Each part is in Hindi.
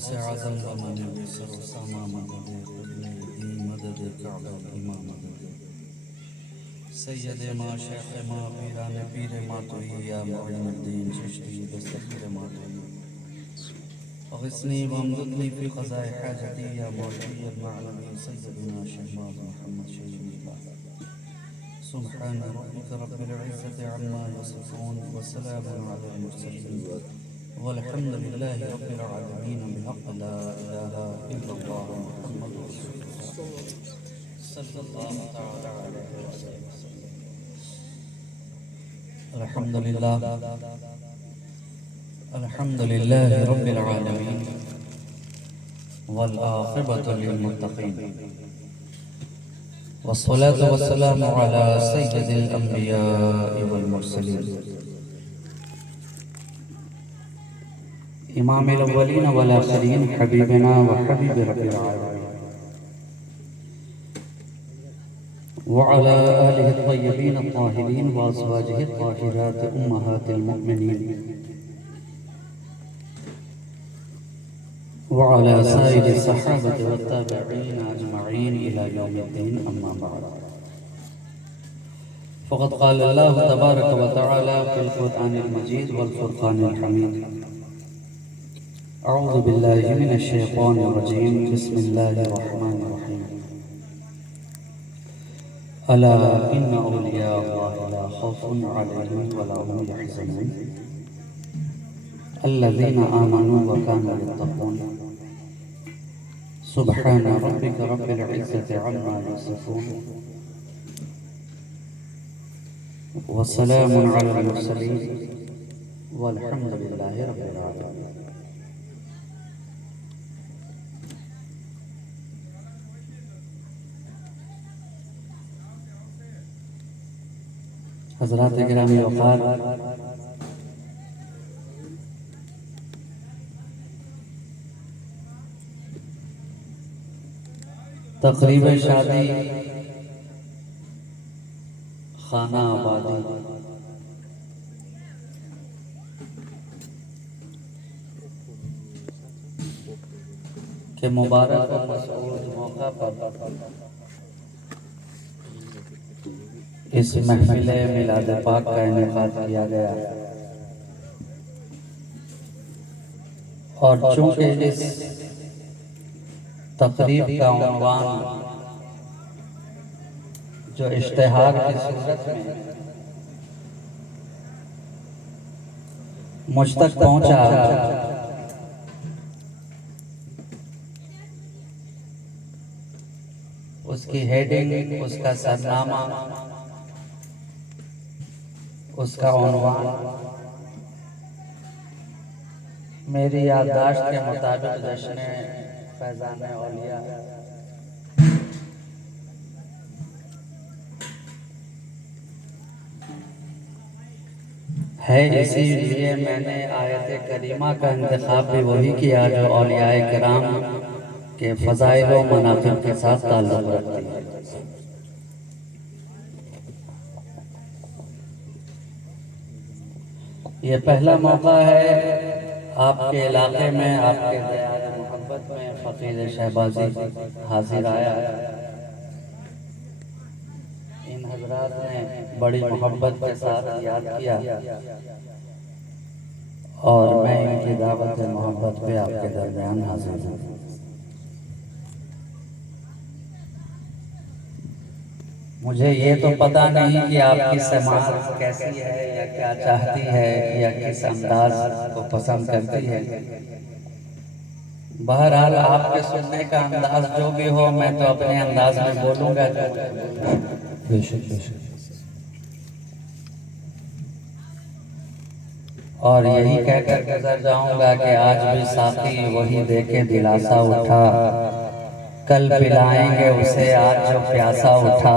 गौसे आज़म बमन सर सामा मदद क़िबले दी मदद काबा इमाम मदद सैयद मा शेख मा पीरान पीर मातोई या मुइनुद्दीन चिश्ती दस्तगीर मातोई अग़िस्नी वमददनी फ़ी क़ज़ाए हाजती या मौलवी अल-मअलवी सय्यदना शहबाज़ मुहम्मद शहीदुल्लाह सुब्हान रब्बिका रब्बिल इज़्ज़ति अम्मा यसिफ़ून व सलामुन अलल मुरसलीन वल्हम्दुलिल्लाहि रब्बिल आलमीन बिहक़्क़ि ला इलाहा इल्लल्लाह मुहम्मदुर रसूलुल्लाह सल्लल्लाहु तआला अलैहि वसल्लम। अल्हम्दुलिल्लाह अल्हम्दुलिल्लाहि रब्बिल आलमीन वल आक़िबतु लिल मुत्तक़ीन वस्सलातु वस्सलामु अला सय्यिदिल अंबिया'i वल मुरसलीन इमामिल अव्वलीन वल आखिरीन हबीबना व हबीब रब्बिल आलमीन व अला आलिहि त्तय्यबीन अत्ताहिरीन व अज़वाजिहि त्ताहिरात उम्महातिल मुमिनीन व अला साइरि सहाबति व ताबिईन अजमईन इला यौमिद्दीन अम्मा बअद। फ़क़द क़ाल अल्लाहु तबारक व तआला फ़िल क़ुरआनिल मजीद वल फ़ुरक़ानिल हमीद। अऊज़ु बिल्लाहि मिनश शैतानिर रजीम। बिस्मिल्लाहिर रहमानिर रहीम। अला इन्ना औलिया अल्लाहि ला खौफ़ुन अलैहिम व ला हुम यहज़नून अल्लज़ीना आमनू व कानू यत्तक़ून सुब्हान रब्बिका रब्बिल इज़्ज़ति अम्मा यसिफ़ून व सलामुन अलल मुरसलीन वल्हम्दुलिल्लाहि रब्बिल आलमीन। हज़रात गिरामी वक़ार, तक़रीब शादी खाना आबादी के मुबारक और मसऊद मौका पर इस महफ़िल मिलाद पाक का इनेकाद किया गया और चूँकि इस तक़रीब का उन्वान जो इश्तिहार की सूरत में मुझ तक पहुँचा, उसकी हेडिंग, उसका सरनामा, उसका उन्वान मेरी याददाश्त के मुताबिक जश्न फैज़ान औलिया है। इसीलिए मैंने आयत करीमा का इंतखाब भी वही किया जो औलियाए किराम के फ़ज़ाइल व मनाक़िब के साथ ताल्लुक़ रखती है। ये पहला मौका है आपके इलाके में, आपके दयाल मोहब्बत में फ़कीर शहबाजी हाजिर आया। इन हज़रात ने बड़ी मोहब्बत के साथ याद किया और मैं इनकी दावत मोहब्बत पे आपके दरमियान हाजिर हूँ। मुझे ये तो पता नहीं कि आपकी समाज कैसी है या क्या चाहती है या किस अंदाज को पसंद करती है। बहरहाल आपके सुनने का अंदाज जो भी हो, मैं तो अपने अंदाज में बोलूँगा। बेशक बेशक। और यही कहकर गुजर जाऊँगा कि आज भी साथी वही देके दिलासा उठा, कल पिलाएंगे उसे आज जो प्यासा उठा।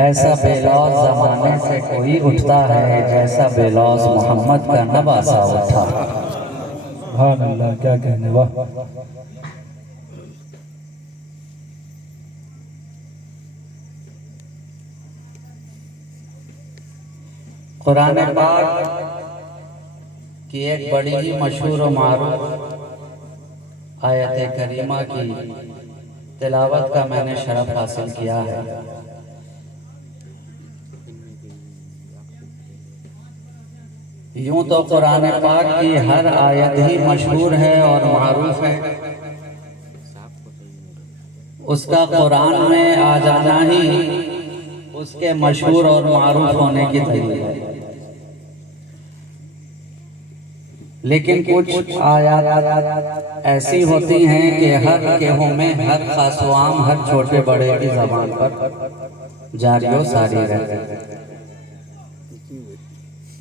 ऐसा बेलौस ज़माने से कोई उठता है जैसा बेलौस मोहम्मद का नवासा उठा। सुभान अल्लाह, क्या कहने, वाह। कुरान पाक की एक बड़ी ही मशहूर और मारूफ आयत करीमा की तिलावत का मैंने शरफ हासिल किया है। यूं तो कुरान पाक की हर आयत ही मशहूर है और मारूफ है, उसका कुरान में आ जाना ही उसके मशहूर और मारूफ होने की दलील है। लेकिन कुछ आयत ऐसी होती हैं कि हर केहों में, हर खासवाम, हर छोटे बड़े की ज़बान पर जारी व सारी रहती है।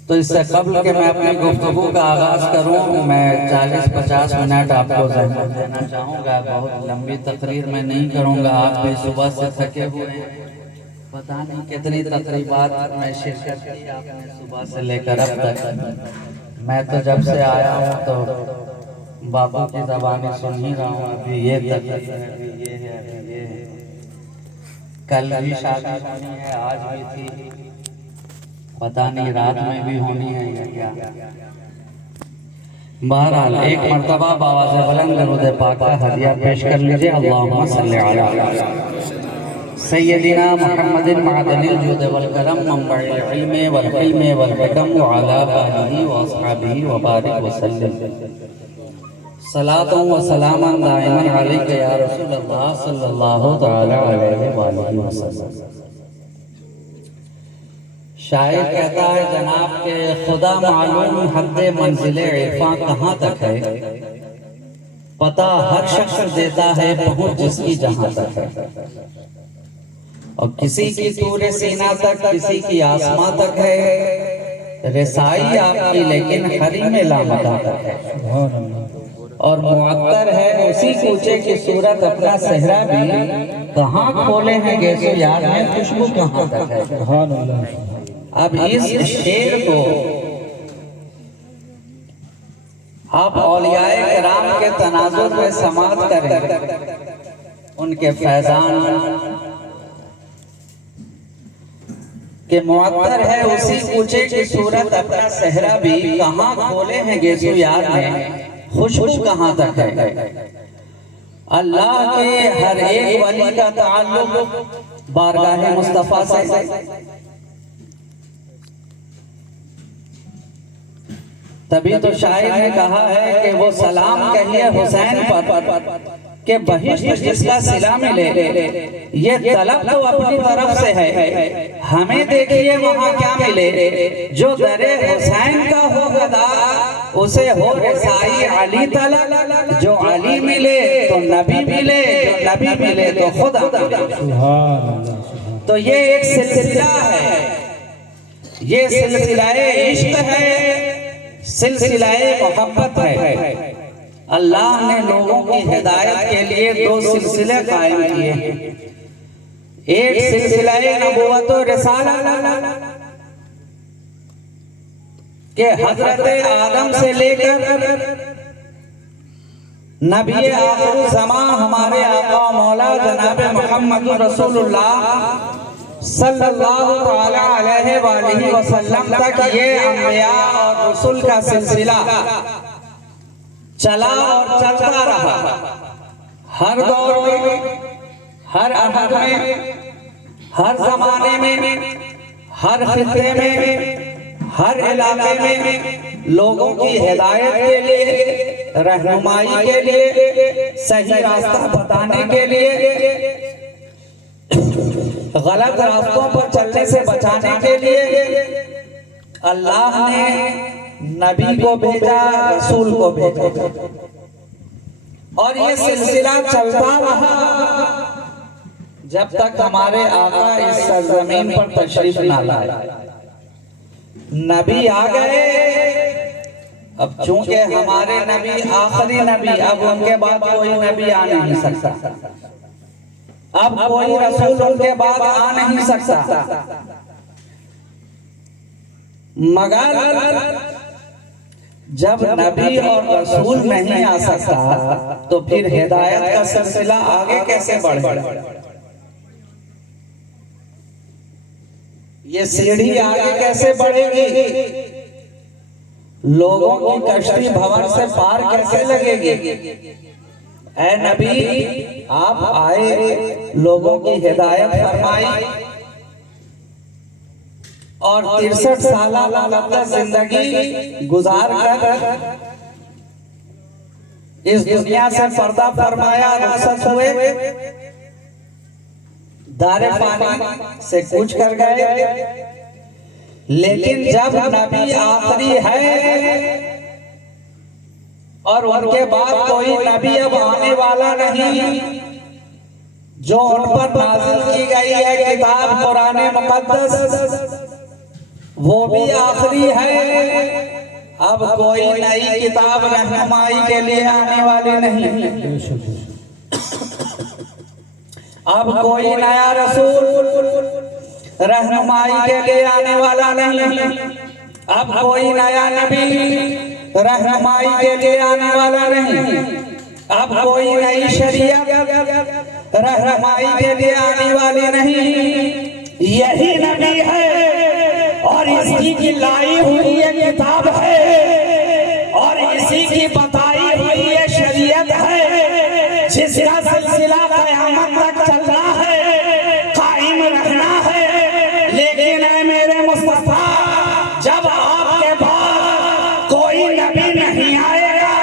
तो इससे कबल के मैं अपनी गुफ्तगू का आगाज़ करूं, मैं 40-50 मिनट आपको ज़हमत देना चाहूँगा। बहुत लंबी तकरीर मैं नहीं करूँगा, आप भी सुबह से थके हुए हैं, पता नहीं कितनी तकरीबात में शिरकत की आपने सुबह से लेकर अब तक। मैं तो जब से आया हूँ तो बापू की ज़बानें सुन ही रहा हूँ। अभी ये तकरीर है, अभी ये है, अभी ये है, कल भी शादी होनी है, आज भी थी, पता नहीं रात में भी होनी है या क्या। बहरहाल एक मर्तबा बावाज़ बुलंद दरूद पाक का हदिया पेश कर लीजिए। अल्लाहुम्मा सल्ली अला सय्यदिना मुहम्मदिन मअदनिल जुद वल करम मंबइल इल्म वल हिल्म वल हिकम व अला आलिहि व अस्हाबिहि व बारिक व सल्लिम सलातुन व सलामन दाइमन अलैका या रसूलल्लाह सल्लल्लाहु तआला अलैहि व आलिहि वसल्लम। शायर कहता है जनाब के खुदा मालूम हद्दे मंजिले इरफां कहाँ तक है, पता हर शख्स देता है पहुंच जिसकी जहां तक है। और किसी की तूरे सीना तक, किसी की आसमां तक है, रसाई आपकी लेकिन हरी में लामदा तक है। और मुअत्तर है उसी कूचे की सूरत, अपना सेहरा भी कहाँ खोले हैं गैसो यार में, खुशबू कहाँ तक है। अब इस शेर को आप औलियाए किराम के तनाजुर में समात करें, उनके फैजान के मुअत्तर है उसी कूचे की सूरत, अपना सेहरा भी कहाँ खोले हैं गेसो यार में, खुशबू कहाँ तक है। अल्लाह के हर एक वली का ताल्लुक बारगाह मुस्तफा से, तभी तो शायर ने कहा है कि वो सलाम कहिए हुसैन पर के बहिश्त जिसका सिला मिले, ये तलब तो अपनी तरफ से है, हमें देखिए वहाँ क्या मिले। जो दरे हुसैन का हो गदा उसे हो रसाई अली तलब, जो अली मिले तो नबी मिले, जो नबी मिले तो खुदा मिले। तो ये एक सिलसिला है, ये सिलसिलाए इश्क है, सिलसिलाए मोहब्बत है। अल्लाह ने लोगों की हिदायत के लिए दो सिलसिले कायम किए हैं, एक सिलसिलाए नबुवत और रिसालत के हजरत आदम से लेकर नबी आखिर ज़मां हमारे आका मौला जनाब मोहम्मद रसूलुल्लाह सल्लल्लाहु तआला अलैहि वसल्लम तक ये अंबिया और रसूल का सिलसिला चला और चलता रहा। हर दौर में, हर अहद में, हर जमाने में, हर खित्ते में, हर इलाके में लोगों की हिदायत के लिए, रहनुमाई के लिए, सही रास्ता बताने के लिए, गलत रास्तों पर चलने से बचाने के लिए अल्लाह ने नबी को भेजा, रसूल को भेजा। और ये सिलसिला चलता रहा जब तक हमारे आका इस सरजमीन पर तशरीफ ना लाए। नबी आ गए, अब चूंकि हमारे नबी आखिरी नबी, अब उनके बाद कोई नबी आ नहीं सकता, अब कोई रसूल उनके बाद आ नहीं सकता। मगर जब नबी और रसूल नहीं आ सकता तो फिर हिदायत का सिलसिला आगे कैसे बढ़े। ये सीढ़ी आगे कैसे बढ़ेगी, लोगों की कश्ती भंवर से पार कैसे लगेगी। ऐ नबी आप आए, लोगों की हिदायत फरमाई और 63 साल मुकद्दस जिंदगी गुजार कर इस दुनिया से पर्दा फरमाया, रुखसत हुए, दारे फानी से कूच कर गए। लेकिन जब नबी आखिरी है और उनके बाद कोई नबी अब आने वाला नहीं, जो उन पर नाजिल की गई है किताब कुरान मुकद्दस वो भी आखिरी है। अब कोई नई किताब रहनुमाई के लिए आने वाली नहीं, अब कोई नया रसूल रहनुमाई के लिए आने वाला नहीं, अब कोई नया नबी रहनुमाई के लिए आने वाला नहीं, अब कोई नई शरीयत रहनुमाई के लिए आने वाली नहीं। यही नबी है और इसी की लाई हुई ये किताब है और इसी की बताई हुई ये शरीयत है, जिसका सिलसिला क़यामत तक चलना है, कायम रहना है। लेकिन ऐ मेरे मुस्तफा, जब आपके बाद कोई नबी नहीं आएगा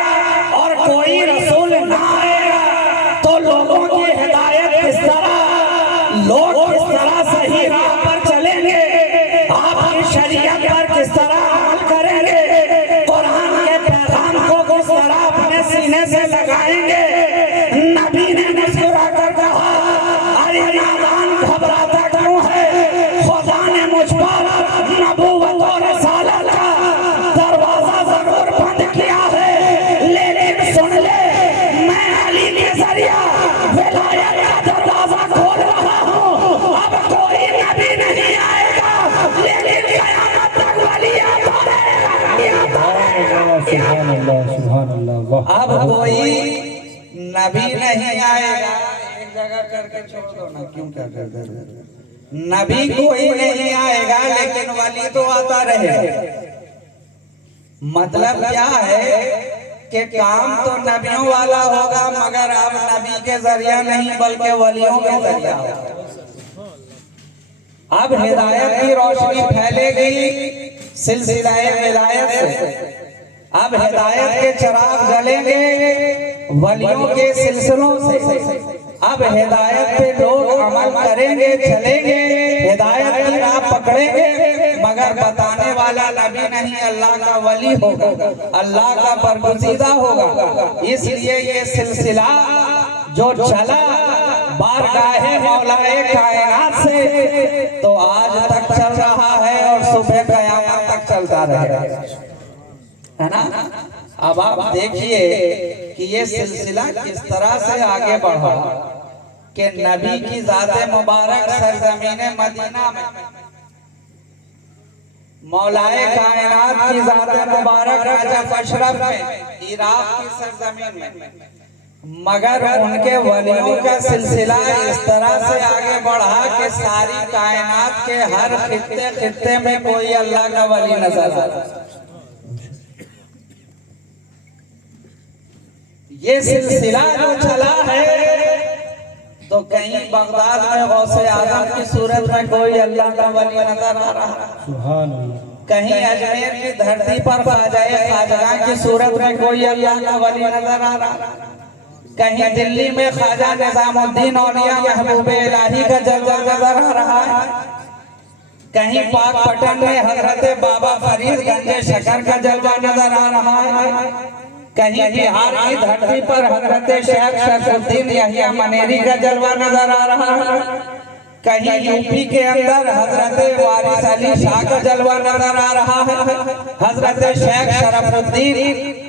और कोई रसूल ना आएगा तो लोगों की हिदायत किस तरह, लोग किस तरह सही राह पर चलेंगे, आपकी शरीयत पर किस तरह अमल करेंगे, कुरान के पैगाम को किस तरह अपने सीने से लगाएंगे। नबी ने मुस्कुरा कर कहा, अरे नादान घबराता क्यों है, खुदा ने मुझ पर नबूवत और रिसालत का दरवाजा जरूर बंद किया है, लेकिन सुन ले, मैं अली के जरिया विलायत का दरवाजा खोल रहा हूँ। अब कोई नबी नहीं आएगा, लेकिन क़यामत तक वली आता रहेगा। अब कोई नबी नहीं आएगा, एक जगह करके छोड़ दो ना, क्यों कर नबी कोई नहीं आएगा लेकिन वली तो आता रहेगा। मतलब क्या है कि काम तो नबियों वाला होगा, मगर अब नबी के जरिया नहीं बल्कि वलियों के जरिया होगा। अब हिदायत की रोशनी फैलेगी सिलसिला विलायत से, अब हिदायत के चिराग जलेंगे वलियों के सिलसिलों से, अब हिदायत पे लोग अमल करेंगे, चलेंगे, हिदायत की राह पकड़ेंगे, मगर बताने वाला नबी नहीं, अल्लाह का वली होगा, अल्लाह का बरगुज़ीदा होगा। इसलिए ये सिलसिला जो चला बारगाहे मौलाए कायनात से तो आज तक चल रहा है और सुबह क़यामत तक चलता रहेगा, है ना। अब आप देखिए कि ये सिलसिला किस तरह से आगे बढ़ा कि नबी की ज़ाते मुबारक सरजमीन मदीना में, मौलाए कायनात की ज़ाते मुबारक नजफ अशरफ में, इराक की सरजमीन में, मगर उनके वलियों का सिलसिला इस तरह से आगे बढ़ा कि सारी कायनात के हर खित्ते में कोई अल्लाह का वली नजर आता। ये सिलसिला जो चला है तो कहीं बगदाद में गौसे आजम की सूरत में कोई अल्लाह का वली नजर आ रहा, कहीं अजमेर की धरती पर ख्वाजा की सूरत में कोई अल्लाह का वली नजर आ रहा, कहीं दिल्ली में ख्वाजा निजामुद्दीन औलिया महबूब इलाही का जलवा नजर आ रहा है, कहीं पाकपटन में हजरत बाबा फरीद गंजे शकर का जलवा नजर आ रहा है, कहीं बिहार की धरती पर हजरत शेख शरफुद्दीन यहिया मनेरी का जलवा नजर आ रहा है, कहीं यूपी के अंदर हजरत वारिस अली शाह का जलवा नजर आ रहा है, हजरत शेख शरफुद्दीन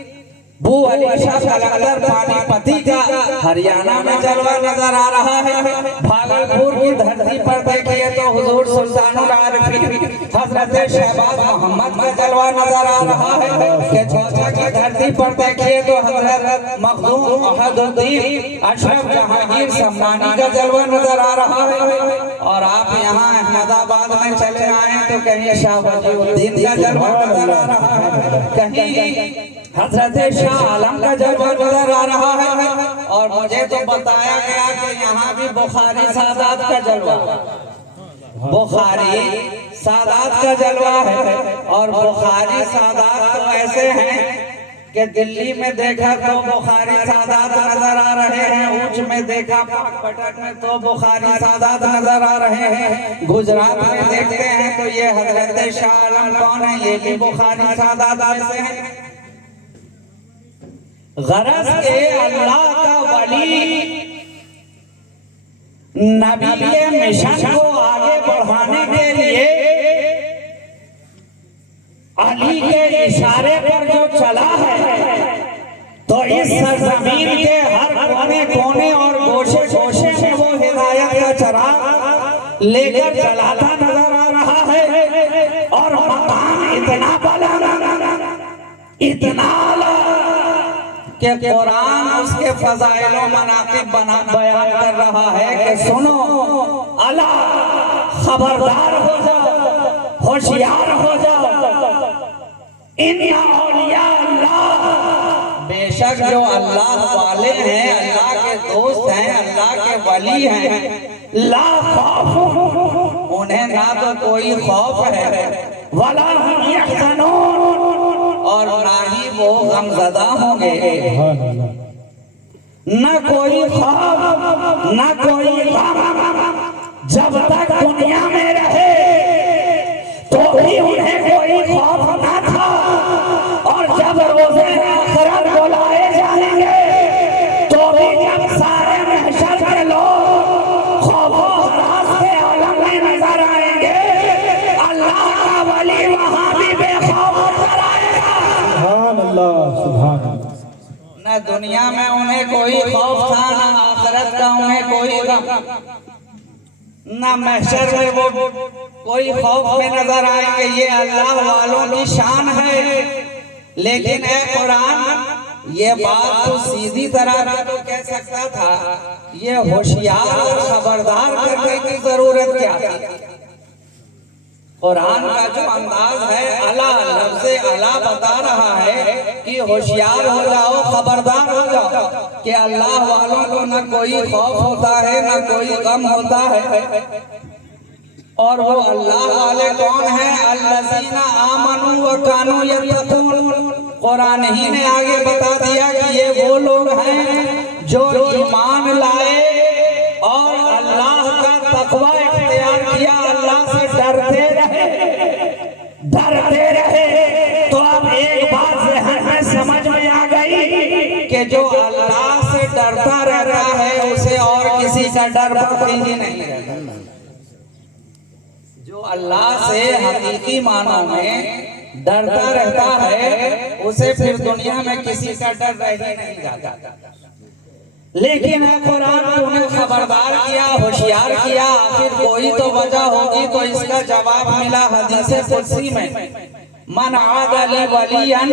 बू अली शाह कलंदर पानीपति का हरियाणा में जलवा नजर आ रहा है, भागलपुर की धरती पर देखिए तो हुजूर सुल्तानुल आरिफीन हजरत शहबाज मोहम्मद का जलवा नजर आ रहा है, कि चौसा की धरती पर देखिए तो हजरत मखदूम अहदुद्दीन अशरफ जहांगीर सम्मानी का जलवा नजर आ रहा है। और आप यहाँ अहमदाबाद में चले आए तो कहीं शाह वजीउद्दीन का जलवा नजर आ रहा है, कहीं हजरत शाह आलम का जलवा नजर आ रहा है, और मुझे तो बताया गया कि यहाँ भी बुखारी सादात का जलवा, बुखारी सादात का जलवा है। और बुखारी सादात तो ऐसे हैं कि दिल्ली में देखा तो बुखारी सादात नजर आ रहे हैं, ऊंच में देखा पाक में तो बुखारी सादात नजर आ रहे हैं, गुजरात में देखते हैं तो ये हजरत शाह आलम कौन है, ये भी बुखारी सादात ऐसे हैं। गरज के अल्लाह का वली नबी के मिशन को आगे बढ़ाने के लिए अली के इशारे पर जो चला है, तो इस सरजमीन के हर कोने कोने और गोशे गोशे में वो हिदायत का चराग लेकर चलाता नजर आ रहा है। और मकाम इतना बुलंद, इतना आला कि कुरान उसके फजाइल और मनाक़िब बयान कर रहा है कि सुनो, अला खबरदार हो जाओ, होशियार हो जाओ, इन्ना औलिया अल्लाह, बेशक जो अल्लाह वाले हैं, अल्लाह के दोस्त हैं, अल्लाह के वली हैं, ला खौफ, उन्हें ना तो कोई खौफ है, वला हुम यहज़नून, और ना ही वो गमज़दा होंगे। न कोई खौफ न कोई गम, जब तक दुनिया में रहे तो भी उन्हें कोई खौफ न था, और जब रोज़े आखिरत बुलाए जाएंगे तो भी जब सारे महशर के लोग खौफ और हरास के आलम में नजर आएंगे, अल्लाह का वली वहां भी बेखौफ नजर आएगा। सुभान अल्लाह, सुभान अल्लाह। न दुनिया में उन्हें कोई खौफ था, न आखिरत का उन्हें कोई गम, न महशर में वो कोई खौफ में नजर आएंगे। ये अल्लाह वालों की शान है। लेकिन ए कुरान, ये बात तो सीधी तरह भी तो कह सकता था, ये होशियार और खबरदार करने की जरूरत क्या थी। कुरान का जो अंदाज है, अला लफ्ज़े अला बता रहा है कि होशियार हो जाओ, खबरदार हो जाओ, कि अल्लाह वालों को न कोई खौफ होता है न कोई गम होता है। और वो अल्लाह वाले कौन हैं? अल्लज़ीना आमनू व कानू यत्तक़ून। कुरान ही ने आगे बता दिया कि ये वो लोग हैं जो ईमान लाए और अल्लाह का तक़वा इख्तियार किया, अल्लाह से डरते रहे, डरते रहे। तो अब एक बात ज़हन में समझ में आ गई कि जो अल्लाह से डरता रहता है उसे और किसी का डर भक्ति ही नहीं रहता। जो अल्लाह से हकीकी मानों में डरता रहता है उसे फिर दुनिया में किसी का डर रह ही नहीं जाता। लेकिन कुरान उन्हें खबरदार किया, होशियार किया। आखिर कोई तो वजह होगी, तो इसका जवाब मिला हदीस कुदसी में, मन आदा ली वलियन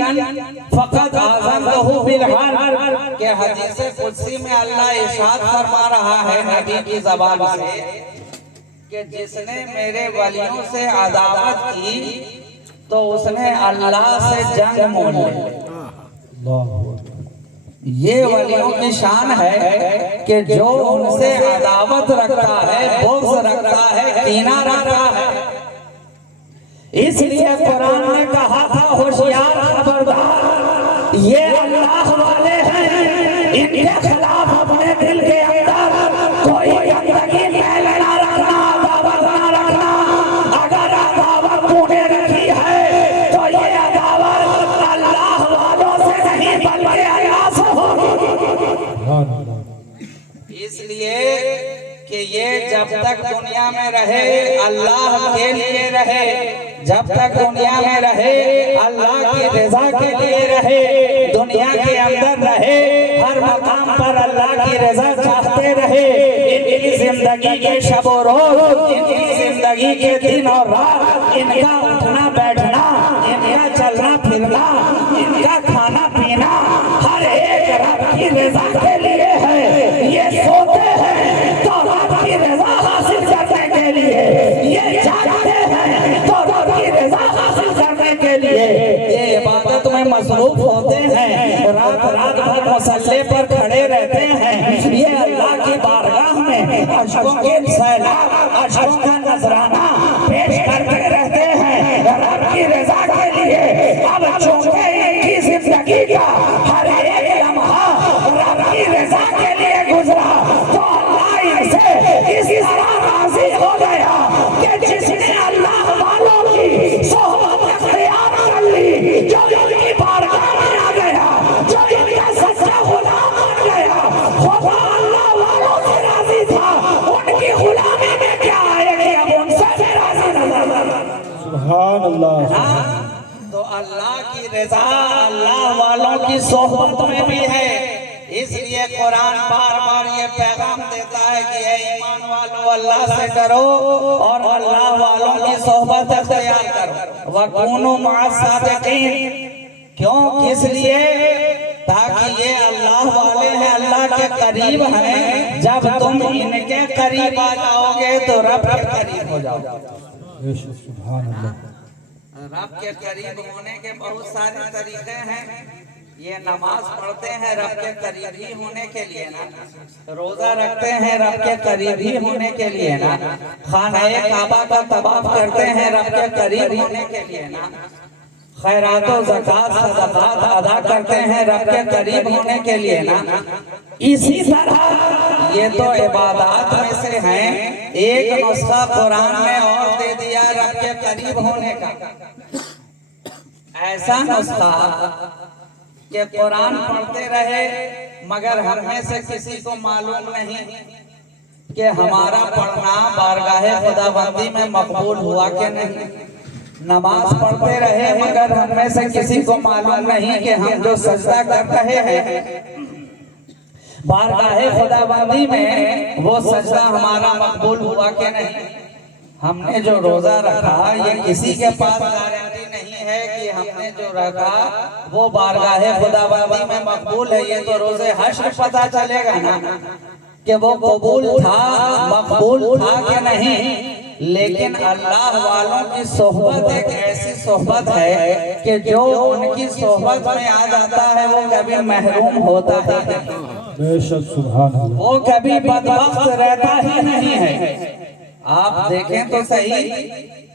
फक़द आज़नतहु बिल हर्ब, के हदीस कुदसी में अल्लाह इरशाद फरमा रहा है नबी की ज़बान से कि जिसने मेरे वलियों से अदावत की तो उसने अल्लाह से जंग मोल ली। ये वलियों की शान है कि जो उनसे अदावत रखता है, बुग़्ज़ रखता है, कीना रखता है। इसलिए कुरान ने कहा था, होशियार खबरदार, ये अल्लाह वाले हैं, इनके खिलाफ अपने दिल के अंदर कोई गंदगी फैलना रखना, अदावत ना रखना। अगर अदावत तूने रखी है तो ये अदावत अल्लाह वालों से नहीं बल्कि अल्लाह से होगी। इसलिए कि ये जब तक दुनिया में रहे अल्लाह के लिए रहे, जब तक दुनिया में रहे अल्लाह की रजा के लिए रहे, दुनिया के अंदर रहे, हर मकाम पर अल्लाह की रजा चाहते रहे। इनकी जिंदगी के शब और रोज, इनकी जिंदगी के दिन और रात, इनका उठना बैठना, इनका चलना फिरना, इनका खाना पीना हर एक रब की रजा के लिए है। ये सोते हैं तो रब की रजा हासिल करने के लिए, ये जागते हैं तो रब की रजा हासिल करने के लिए, ये इबादत में मसरूफ होते हैं, रात रात भर मुसल्ले पर खड़े रहते हैं, सुभान अल्लाह। हाँ, तो अल्लाह की रजा अल्लाह वालों की सोहबत में भी है। इसलिए कुरान बार बार ये पैगाम देता है कि ऐ ईमान वालों अल्लाह से डरो और अल्लाह वालों की सोहबत अख्तियार करो। वकूनु मअस सादिकीन। क्यों, किस लिए? ताकि ये अल्लाह वाले हैं, अल्लाह के करीब हैं। जब तुम इनके करीब आ जाओगे तो रब के करीब हो जाओगे। सुभान अल्लाह। रब के करीब होने के बहुत सारे तरीके हैं। ये नमाज पढ़ते हैं रब के करीब ही होने के लिए ना, रोजा रखते हैं रब के करीब ही होने के लिए ना, खाना काबा का तवाफ करते हैं रब के करीब होने के लिए ना, खैरात व ज़कात सदक़ात अदा करते हैं रब के करीब होने के लिए ना। इसी तरह ये तो इबादत में से हैं। एक नुस्खा कुरान में और दे दिया रब के करीब होने का। ऐसा नुस्खा कि कुरान पढ़ते रहे मगर हम में से किसी को मालूम नहीं कि हमारा पढ़ना बारगाहे खुदाबंदी में मकबूल हुआ कि नहीं। नमाज पढ़ते रहे मगर हम में से किसी को मालूम नहीं कि हम जो सजदा कर रहे हैं बारगाहे खुदाबंदी में वो सजदा हमारा मकबूल हुआ कि नहीं। हमने जो रोजा रखा ये किसी के पास गारंटी नहीं है कि हमने जो रखा वो बारगाहे खुदाबंदी में मकबूल है। ये तो रोजे हश्र पता चलेगा ना कि वो कबूल था, मकबूल था कि नहीं। लेकिन अल्लाह वालों की सोहबत एक ऐसी सोहबत है कि जो उनकी सोहबत में आ जाता है वो कभी महरूम होता है बेशक। सुभान अल्लाह। वो कभी बदबख्त रहता ही नहीं है। आप देखें तो सही,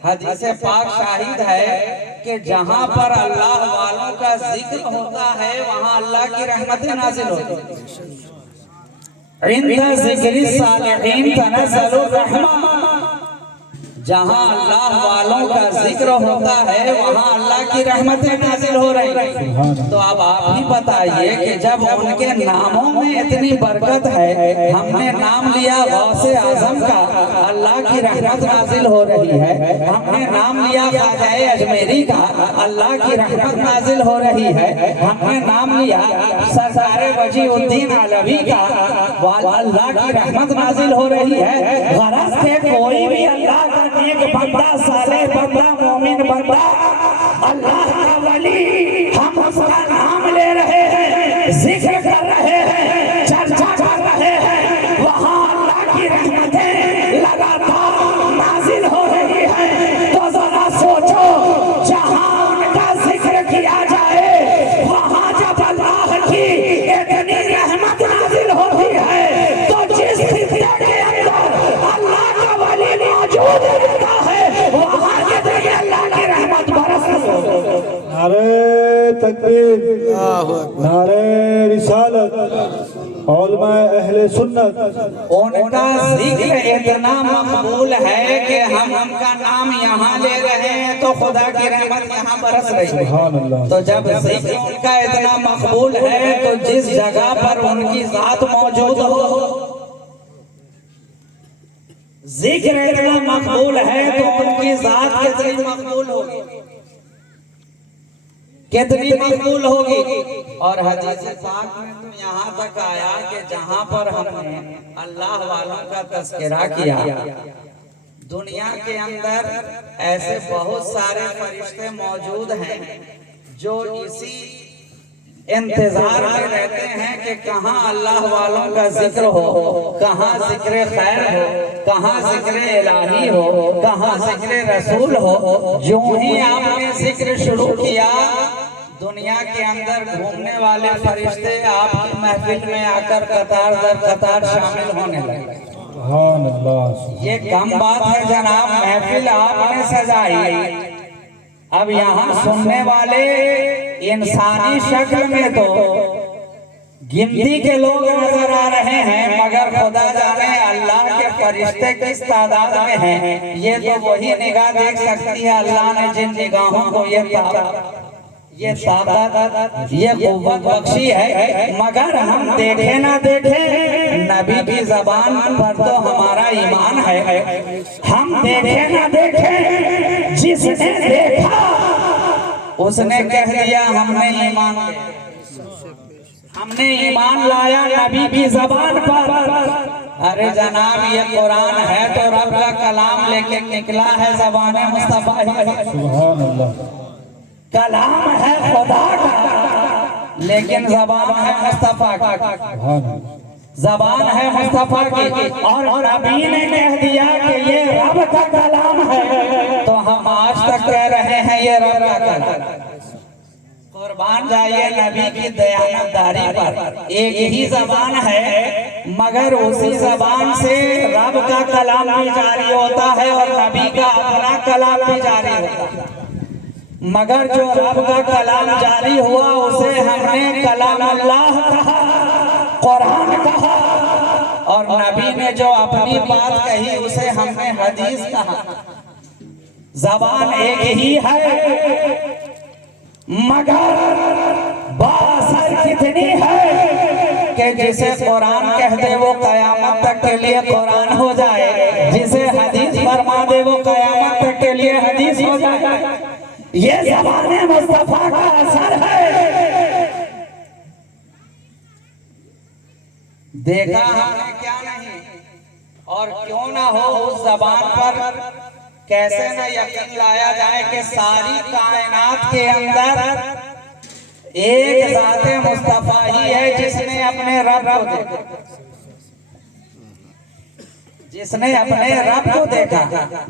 हदीस पाक शाहिद है कि जहां पर अल्लाह वालों का जिक्र होता है वहां अल्लाह की रहमतें नाज़िल होती हैं। इंदा ज़िक्रि सालिहीन तनज़्ज़लु रहमा। जहां अल्लाह वालों का जिक्र होता है वहां अल्लाह की रहमतें नाज़िल हो रही हैं। तो अब आप ही बताइए कि जब उनके नामों में इतनी बरकत है, हमने नाम लिया गौसे आजम का, अल्लाह की रहमत नाज़िल हो रही है। हमने नाम लिया ख्वाजा अजमेरी का, अल्लाह की रहमत नाज़िल हो रही है। हमने नाम लिया सरदार वजीउद्दीन अलवी का, अल्लाह की रहमत नाज़िल हो रही है। गरज के कोई भी अल्लाह का नेक बंदा, सालेह बंदा, मोमिन बंदा, अल्लाह का वली, हम उसका नाम ले रहे हैं, जिक्र कर रहे हैं, चर्चा कर रहे हैं, वहाँ अल्लाह की रहमतें लगातार नाजिल हो रही है। तो जरा सोचो, जहाँ उनका जिक्र किया जाए वहाँ जब अल्लाह की इतनी रहमत नाजिल होती है तो जिस खित्ते के अंदर अल्लाह का वली मौजूद रहता है वहाँ कितनी अल्लाह की रहमत बरस रही है। नारे तकबीर, नारे रिसालत, उलमा अहले सुन्नत। उनका जिक्र इतना मकबूल है कि हम उनका नाम यहाँ ले रहे हैं तो खुदा की रहमत यहाँ बरस रही है। तो जब जिक्र उनका इतना मकबूल है तो जिस जगह पर उनकी जात मौजूद हो, जिक्र इतना मकबूल है तो उनकी जात कितनी मकबूल होगी, कितनी मकबूल होगी। और हदीस पाक में तो यहाँ तक आया कि जहाँ पर हमने अल्लाह वालों का तज़किरा किया, दुनिया के अंदर ऐसे बहुत सारे फरिश्ते मौजूद हैं जो इसी इंतजार में रहते हैं कि कहाँ अल्लाह वालों का जिक्र हो, कहाँ जिक्र खैर हो, कहाँ जिक्र इलाही हो, कहाँ जिक्र रसूल हो। जो ही आपने जिक्र शुरू किया दुनिया के अंदर घूमने वाले फरिश्ते आपकी महफिल में आकर कतार दर कतार शामिल होने लगे। सुभान अल्लाह। ये कम बात है जनाब, महफिल आपने सजाई, अब यहाँ सुनने वाले इंसानी शक्ल में तो गिनती के लोग नजर आ रहे हैं मगर खुदा जाने अल्लाह के फरिश्ते किस तादाद में हैं। ये तो वही निगाह देख सकती है अल्लाह ने जिन निगाहों को ये ताकत, ये कुव्वत बख्शी है। मगर हम देखे ना देखे, नबी की जबान पर तो हमारा ईमान है। हम देखे ना देखे, जिसने देखा उसने कह दिया हमने ईमान लाया, हमने ईमान लाया नबी की जबान पर। अरे जनाब ये कुरान है तो रब का कलाम लेके निकला है, जबान मुस्तफा ही है, सुभान अल्लाह। कलाम है खुदा का लेकिन जबान है मुस्तफा की, सुभान अल्लाह। जबान है मुस्तफा की। और नबी ने कह दिया कि ये रब का कलाम है, तो हम आज तक कह रहे हैं ये रब का कलाम। कुर्बान जाइए नबी की दयानतदारी पर। एक ही जबान है मगर उसी जबान से रब का कलाम भी जारी होता है और नबी का अपना कलाम भी जारी होता है। मगर जो रब का कलाम जारी हुआ उसे हमने कलाम अल्लाह कहा, कुरान कहा, और नबी ने जो अपनी बात कही उसे हमने हदीस कहा। जबान एक ही है मगर बासर कितनी है कि जिसे कुरान कह दे वो कयामत तक के लिए कुरान हो जाए, जिसे हदीस फरमा दे वो कयामत तक के लिए हदीस हो जाए। ये ज़बान मुस्तफा का असर है। देखा हमने क्या नहीं, और क्यों ना हो उस जबान पर कैसे न यकीन लाया जाए कि सारी कायनात के अंदर एक ज़ाते मुस्तफा ही है जिसने अपने रब को देखा, जिसने अपने रब को देखा।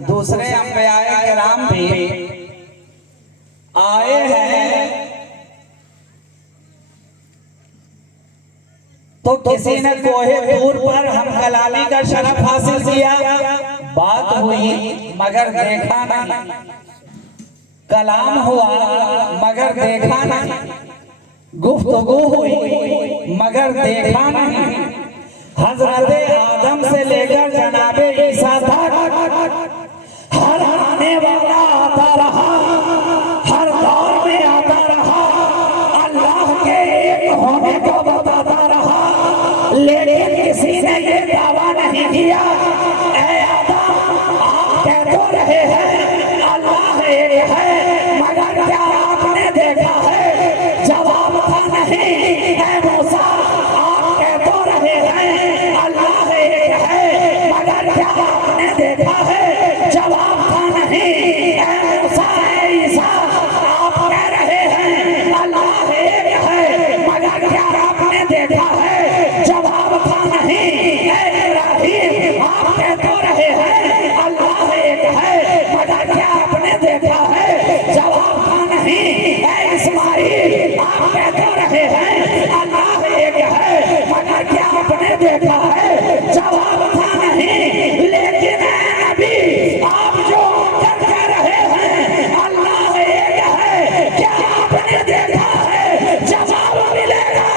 दूसरे अंबियाए किराम भी आए हैं तो किसी ने कोहे दूर पर हम कलामी का शरफ हासिल किया, बात हुई मगर देखा नहीं, कलाम हुआ मगर देखा नहीं, गुफ्तगू हुई मगर देखा नहीं। हजरत आदम से लेकर जनाबे ईसा तक हर आने वाला आता रहा, हर दौर में आता रहा, अल्लाह के एक होने को बताता रहा, लेकिन किसी ने ये दावा नहीं किया। ऐ आदम आप कह तो रहे हैं अल्लाह एक है, मगर क्या आपने देखा है? जवाब था नहीं। ऐ मूसा आप कह तो रहे हैं अल्लाह एक है, मगर क्या आपने देखा है? जवाब था नहीं। ऐ मूसा ऐ ईसा आप कह रहे हैं अल्लाह एक है, मगर क्या आपने देखा है? जवाब था नहीं। ऐ इब्राहीम आप कह तो रहे हैं अल्लाह एक है, मगर क्या आपने देखा है? जवाब था नहीं। ऐ इस्माइल आप कह तो रहे हैं अल्लाह एक है, मगर क्या आपने देखा है? जवाब था नहीं। लेकिन ऐ नबी आप जो कह रहे हैं अल्लाह एक है, क्या आपने देखा है? जवाब मिलेगा।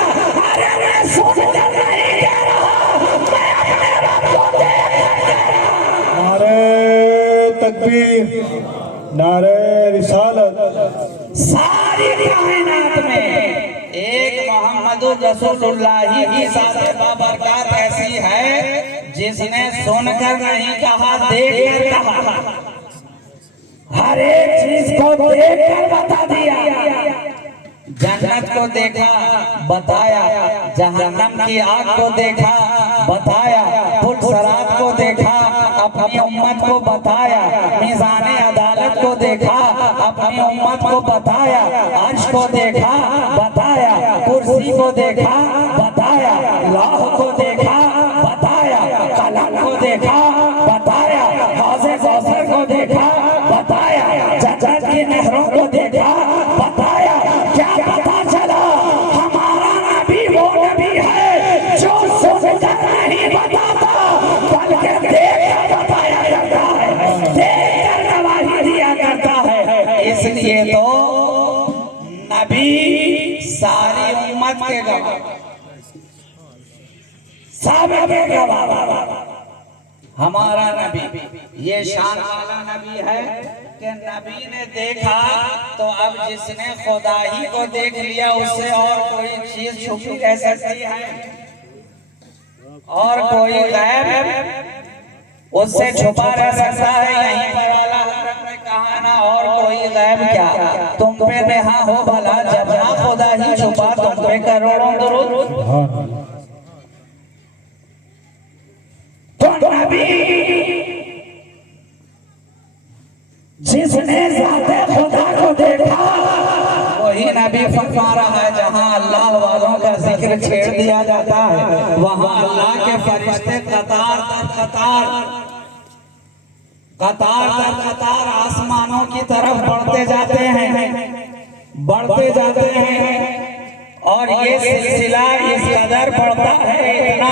अरे मैं सुनकर नहीं कह रहा, मैं अपने रब को देख कर कह रहा। नारे तकबीर, नारे रिसालत। सारी कायनात में एक मोहम्मद रसूलुल्लाह की ज़ात बाबरकत ऐसी है जिसने सुनकर नहीं कहा, देखकर कहा, हर एक चीज को देखकर बता दिया। जन्नत को देखा बताया, जहन्नम की आग को देखा बताया, पुलसरात को देखा अपनी उम्मत को बताया, मीज़ाने अदालत को देखा अपनी उम्मत को बताया, अर्श को देखा बताया, कुर्सी को देखा बताया, लौह को देखा बताया, कलम को देखा बताया, हौज़े कौसर को देखा बताया, जन्नत की नहरों को देखा बताया। क्या पता चला? हमारा नबी वो नबी है जो सुनकर नहीं बताता बल्कि देखकर बताया करता है, देखकर गवाही दिया करता है। इसलिए तो नबी सारी उम्मत के गवाह, सब के गवाह। हमारा नबी ये शान वाला नबी है कि नबी ने देखा तो अब जिसने खुदा ही को देख लिया उससे और कोई चीज छुपी रह सकती है? और कोई गैब उससे छुपा रह सकता है? यहीं पर आला हज़रत ने कहा माना और कोई गैब क्या, तुम पे नेहा हो भला जब ना खुदा ही छुपा तुम पे करोड़ों दुरूद। तो नबी जिसने ज़ाते खुदा को देखा वही नबी फरमा रहा है। जहाँ अल्लाह वालों का जिक्र छेड़ दिया जाता है वहाँ अल्लाह के फरिश्ते कतार दर कतार आसमानों की तरफ बढ़ते जाते हैं और ये सिलसिला इस कदर बढ़ता है, इतना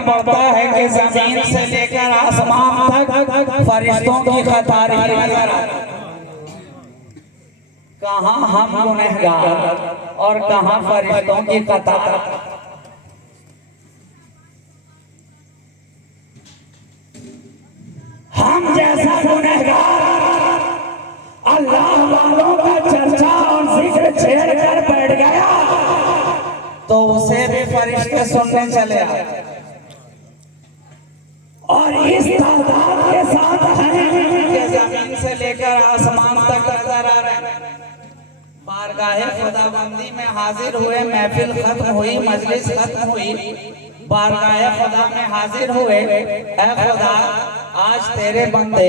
बढ़ता है कि जमीन से लेकर आसमान तक फरिश्तों की कतार नजर आती। कहाँ हम गुनहगार और कहाँ फरिश्तों की कतार। हम जैसा गुनहगार अल्लाह वालों का चर्चा और जिक्र छेड़ कर बैठ गया तो उसे भी फरिश्ते सुनने चले आए और इस तादाद के साथ हैं कि जमीन से लेकर आसमान तक नजर आ रहे हैं। बारगाहे खुदाबंदी में हाजिर हुए, महफिल खत्म हुई, मजलिस खत्म हुई, बारगाहे खुदा में हाजिर हुए। ऐ खुदा आज तेरे बंदे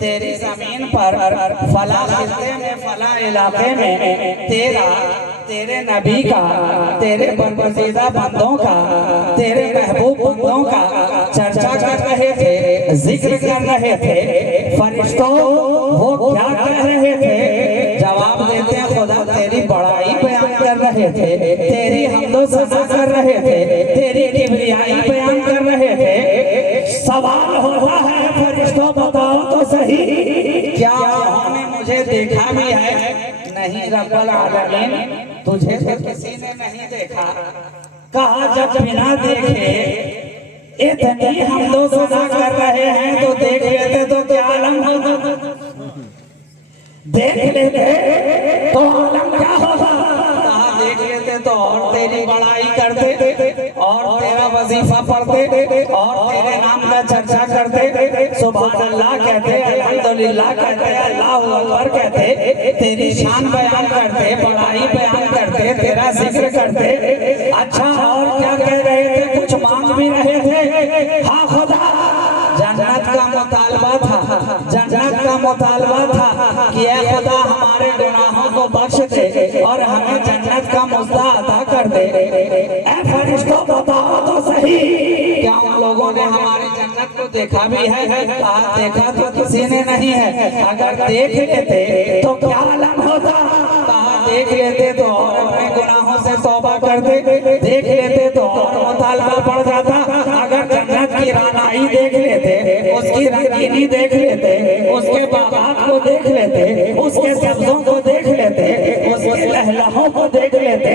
तेरी जमीन पर फला खित्ते में फला इलाके में तेरे नबी का, तेरे बरगुज़ीदा बंदों का, तेरे महबूब बंदों का चर्चा कर रहे थे, जिक्र कर रहे थे। फरिश्तों वो क्या कह रहे थे? जवाब देते हैं खुदा तेरी बड़ाई बयान कर रहे थे, तेरी हमदो सना कर रहे थे, तेरी किबरियाई बयान कर रहे थे। सवाल होता है फरिश्तों बताओ तो सही, क्या उन्होंने मुझे देखा भी है? नहीं रब्बुल आलमीन, तुझे तो किसी ने नहीं देखा। कहा जब बिना देखे इतनी हमदो सना कर रहे हैं तो देख लेते तो क्या आलम होता, देख लेते तो आलम क्या होगा। कहा देख लेते तो और तेरी बड़ाई करते और तेरा वजीफा पढ़ते और तेरे नाम का चर्चा करते, सुभान अल्लाह कहते, अल्हम्दुलिल्लाह कहते, अल्लाहु अकबर कहते, तेरी शान बयान करते, बड़ाई बयान करते, तेरा जिक्र करते। अच्छा और क्या कह रहे थे? कुछ मांग भी रहे थे। हाँ खुदा जन्नत का मुतालबा था कि ऐ खुदा हमारे गुनाहों को बख्श दे और हमें जन्नत का मुद्दा अता कर दे। ऐ फरिश्तों बताओ तो सही, क्या उन लोगों ने हमारी जन्नत को देखा भी है? कहा देखा तो किसी ने नहीं है। अगर देख लेते तो क्या आलम होता? कहा देख लेते तो और अपने गुनाहों से तौबा करते, देख लेते तो और मुतालबा बढ़ जाता। अगर जन्नत की रानाई देख लेते, उसकी रंगीनी देख लेते, उसके बागात को देख लेते, उसके सब्जों को देख लेते, उसके लहलहों को देख लेते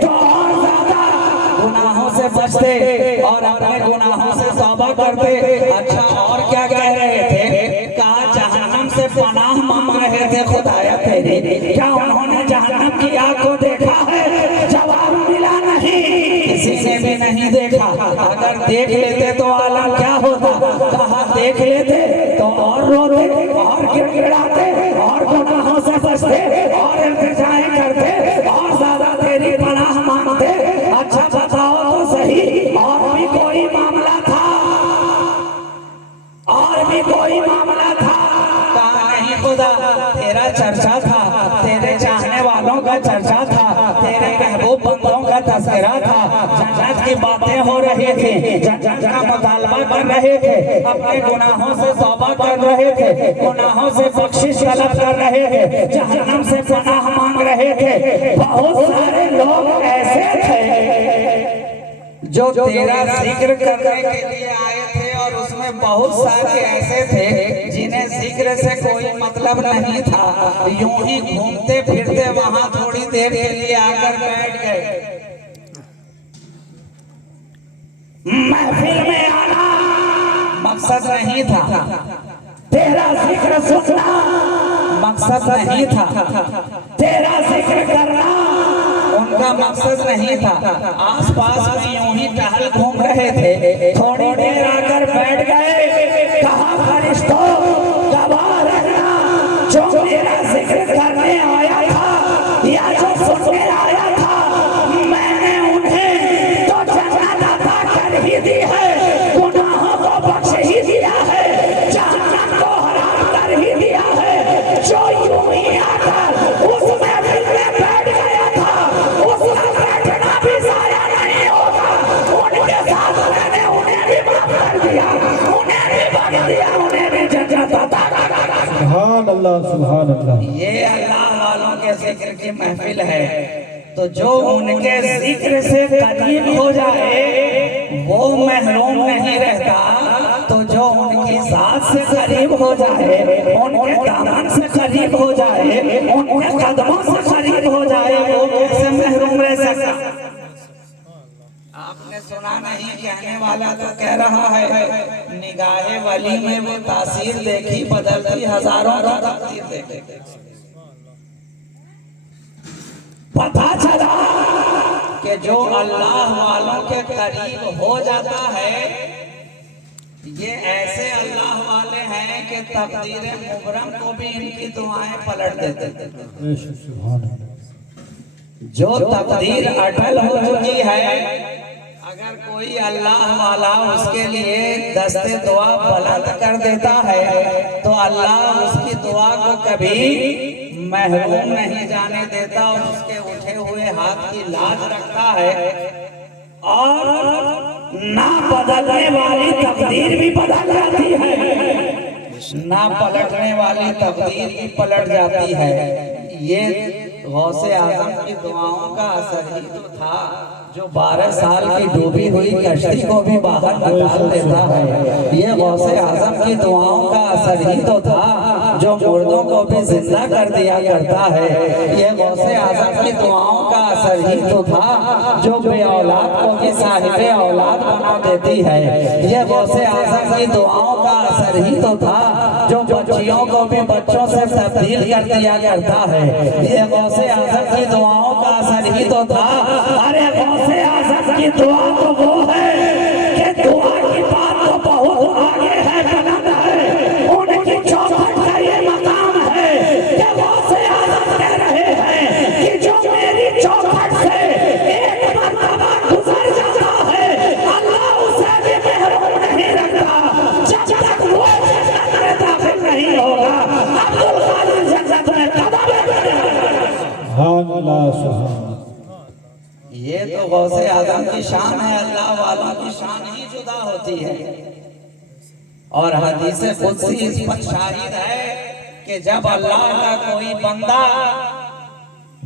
तो और ज्यादा गुनाहों से बचते और अपने गुनाहों से तौबा करते। अच्छा और क्या कह रहे थे? कहा जहन्नम से पनाह मांग रहे थे खुदाया तेरी, क्या उन्होंने जहन्नम की आग को देखा है? जवाब मिला नहीं, किसी ने भी नहीं देखा। अगर देख लेते तो आलम क्या होता? कहा देख लेते तो और रोते और गिड़गिड़ाते और गुनाहों से बचते और इल्तिजाएं करते और ज्यादा तेरी पनाह मांगते। अच्छा बताओ तो सही, और भी कोई मामला था? और भी कोई मामला था? कहा नहीं खुदा तेरा चर्चा था, तेरे चाहने वालों का चर्चा था, तेरे महबूब बंदों का तस्करा था, जन्नत की बातें हो रही थी, जन्नत का मुतालबा कर रहे थे, अपने गुनाहों से तौबा कर रहे थे, गुनाहों से बख्शिश तलब कर रहे थे, जहन्नम से पनाह मांग रहे थे। बहुत सारे लोग ऐसे थे जो तेरा जिक्र करने के लिए आए थे और उसमें बहुत सारे ऐसे थे जिन्हें जिक्र से कोई मतलब नहीं था, यूं ही घूमते फिरते वहां थोड़ी देर के लिए आकर बैठ गए। महफिल में आना मकसद नहीं था, तेरा जिक्र सुनना मकसद नहीं था, तेरा जिक्र करना उनका मकसद नहीं था। आसपास में यूं ही टहल घूम रहे थे, थोड़ी देर आकर बैठ गए। कहा फरिश्तों गवाह रहना सुभान अल्लाह सुभान अल्लाह। ये अल्लाह वालों के जिक्र की महफिल है। तो जो उनके जिक्र से करीब हो जाए वो महरूम नहीं रहता। तो जो उनकी जात से करीब हो जाए, उनके दामन से करीब हो जाए, उनके कदमों से करीब हो जाए, वो कैसे महरूम रह सकता। आपने सुना नहीं, कहने वाला तो कह रहा है निगाहे वली में वो तासीर देखी बदलती हजारों की तकदीर देखी। पता चला कि जो अल्लाह वालों के करीब हो जाता है ये ऐसे अल्लाह वाले हैं कि तकदीर मुबरम को भी इनकी दुआएं पलट देते। सुभान अल्लाह। जो तकदीर अटल हो चुकी है, अगर कोई अल्लाह वाला उसके लिए दस्ते दुआ बुलंद कर देता है तो अल्लाह उसकी दुआ को कभी महरूम नहीं जाने देता और उसके उठे हुए हाथ की लाज रखता है। और ना बदलने वाली तकदीर भी बदल जाती है, ना पलटने वाली तकदीर भी पलट जाती है। ये गौसे आजम की दुआओं का असर ही तो था जो 12 साल की डूबी हुई कश्ती को भी बाहर निकाल देता है। ये गौसे आजम की दुआओं का असर ही तो था जो मुर्दों को भी जिंदा कर दिया करता है। ये गौसे आजम की दुआओं का असर ही तो था जो बे औलाद को भी साहिबे औलाद बना देती है। ये गौसे आजम की दुआओं का असर ही तो था जो बच्चियों को भी बच्चों से तब्दील कर दिया करता है। ये गौसे आजम की दुआओं का असर ही तो था। अरे गौसे आजम की दुआ तो वो है कि दुआ की बात तो बहुत आगे है, बुलंद है। उनकी चौखट का ये मकाम है कि गौसे आजम कह रहे हैं कि जो मेरी चौखट से एक मर्तबा गुजर जाता है अल्लाह उसे भी महरूम नहीं रखता जब तक वो जन्नत में दाखिल नहीं होगा। अब्दुल कादिर जन्नत में कदम सुभान अल्लाह सुभान। ये तो गौसे आजम की शान है, अल्लाह वालों की शान ही जुदा होती है। और हदीस कुदसी इस पर शाहिद है कि जब अल्लाह का कोई बंदा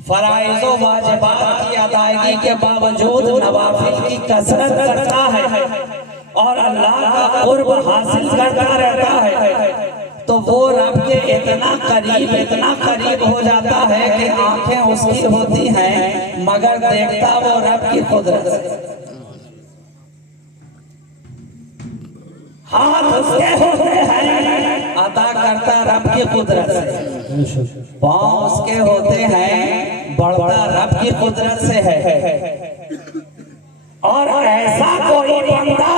फराइज़ व वाजिबात की अदायगी के बावजूद नवाफिल की कसरत करता है और अल्लाह का कुर्ब हासिल करता रहता है तो वो रब के इतना करीब हो जाता है कि आंखें उसकी होती हैं मगर देखता वो रब की कुदरत से। हाथ उसके होते हैं अदा करता रब की कुदरत से, पाँव उसके होते हैं बढ़ता रब की कुदरत से है। और ऐसा कोई बंदा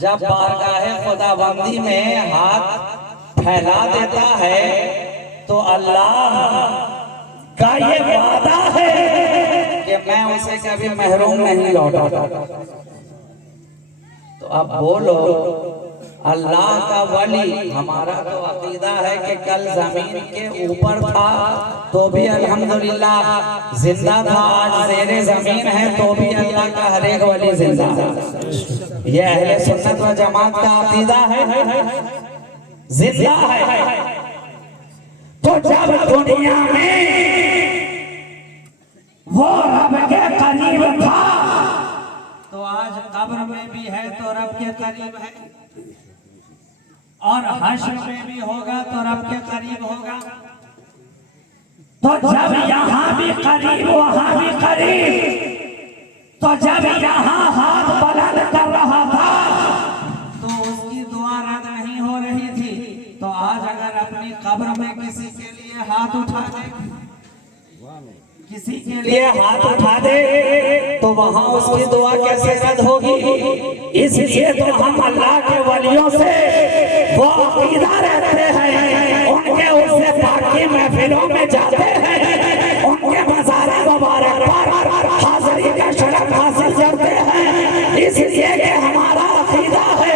जब बारगाहे खुदाबंदी में हाथ फैला देता है तो अल्लाह का ये वादा है कि मैं उसे कभी महरूम नहीं लौटाता। तो अब बोलो अल्लाह का वली, हमारा तो अकीदा है कि कल जमीन के ऊपर था तो भी अल्हम्दुलिल्लाह जिंदा था, आज ज़ेरे जमीन है तो भी अल्लाह का हर एक वली जिंदा है। ये अहले सुन्नत व जमात का अकीदा है, जिंदा है। तो जब दुनिया में वो रब के करीब था तो आज कब्र में भी है तो रब के करीब है, और हश्र में भी होगा तो रब के करीब होगा। तो जब यहाँ भी करीब वहाँ भी करीब, तो जब यहाँ हाथ बुलंद कर रहा था तो उसकी दुआ रद्द नहीं हो रही थी। तो आज अगर अपनी कब्र में किसी के लिए हाथ उठा दे, किसी के लिए हाथ उठा दे तो वहाँ उसकी दुआ कैसे रद्द होगी। इसलिए तो हम अल्लाह के वलियों से वो अकीदा रहते हैं, उनके उससे पाकी महफिलों में जाते हैं, उनके मज़ार मुबारक पर हाज़िरी का शरफ हासिल करते हैं। इसलिए कि हमारा अकीदा है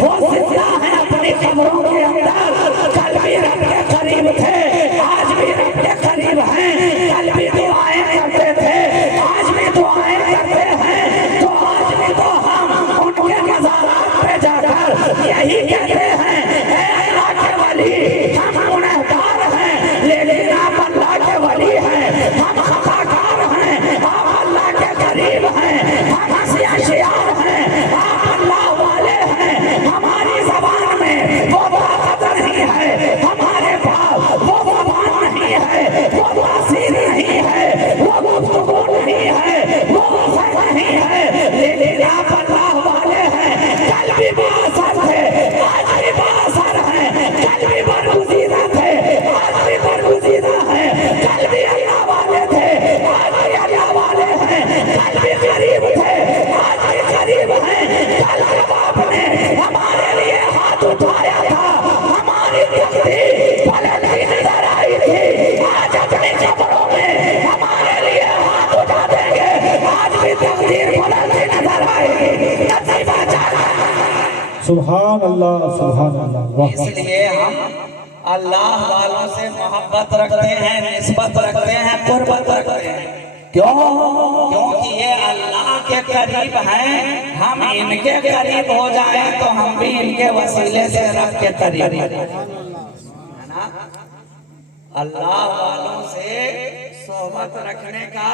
वो जिंदा है अपनी कब्रों के अंदर, कल भी रब के करीब थे, आज भी रब के करीब हैं, कल भी दुआएं करते थे, आज भी दुआएं करते हैं। तो आज भी तो हम उनके मज़ारात पे जाकर यही कहते हैं, ऐ अल्लाह के वली हम गुनहगार हैं लेकिन आप अल्लाह के वली हैं, हम खताकार हैं आप अल्लाह के करीब हैं, हम होशियार हैं आप अल्लाह वाले हैं, हमारी जबान में वो ताकत नहीं है, हमारे पास वो जबान नहीं है, वो तासीर नहीं है, वो गुफ्तगू नहीं है, वो असर नहीं है, लेकिन आप अल्लाह वाले हैं। कल भी बासर थे, आज भी बासर हैं, कल भी बरगुज़ीदा थे, आज भी बरगुज़ीदा हैं, कल भी अल्लाह वाले थे, आज भी अल्लाह वाले हैं, कल भी करीब थे, आज भी करीब हैं। कल जब आपने हमारे लिए हाथ उठाया था, हमारी तकदीर पलटती नजर आई थी, आज अपनी कब्रों में हमारे लिए हाथ उठा देंगे, आज भी तकदीर पलटती नजर आएगी। नसीबा जाना सुभान अल्लाह सुभान अल्लाह। वाह इसलिए हम अल्लाह वालों से मोहब्बत रखते हैं, निस्बत रखते हैं, कुर्बत रखते हैं। क्यों? क्योंकि ये अल्लाह के करीब हैं, हम इनके करीब हो जाएं तो हम भी इनके वसीले से रब के करीब है ना। अल्लाह वालों से सोहबत रखने का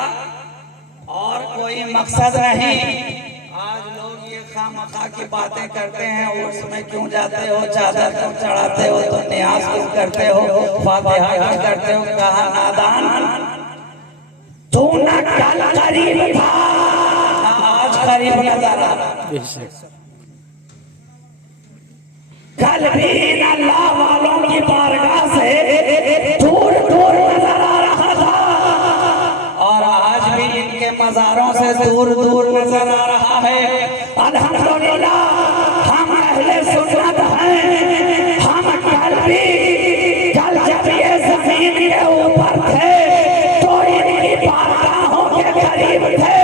और कोई मकसद नहीं। आज लोग ये खामखा की बातें करते हैं, उर्स में क्यों जाते हो, चादर क्यों चढ़ाते हो, तो न्याज क्यों करते हो, फातिहा क्यों करते हो। कहा नादान, तू न कल करीब था न आज करीब नजर आ रहा, कल भी इन अल्लाह वालों की बारगाह से दूर दूर नजर आ रहा था और आज भी इनके मज़ारों से दूर दूर नजर आ रहा है। अल्हम्दुलिल्लाह हम अहले सुन्नत हैं, हम कल जब ये जमीन के ऊपर थे तो इनकी बारगाहों के करीब थे,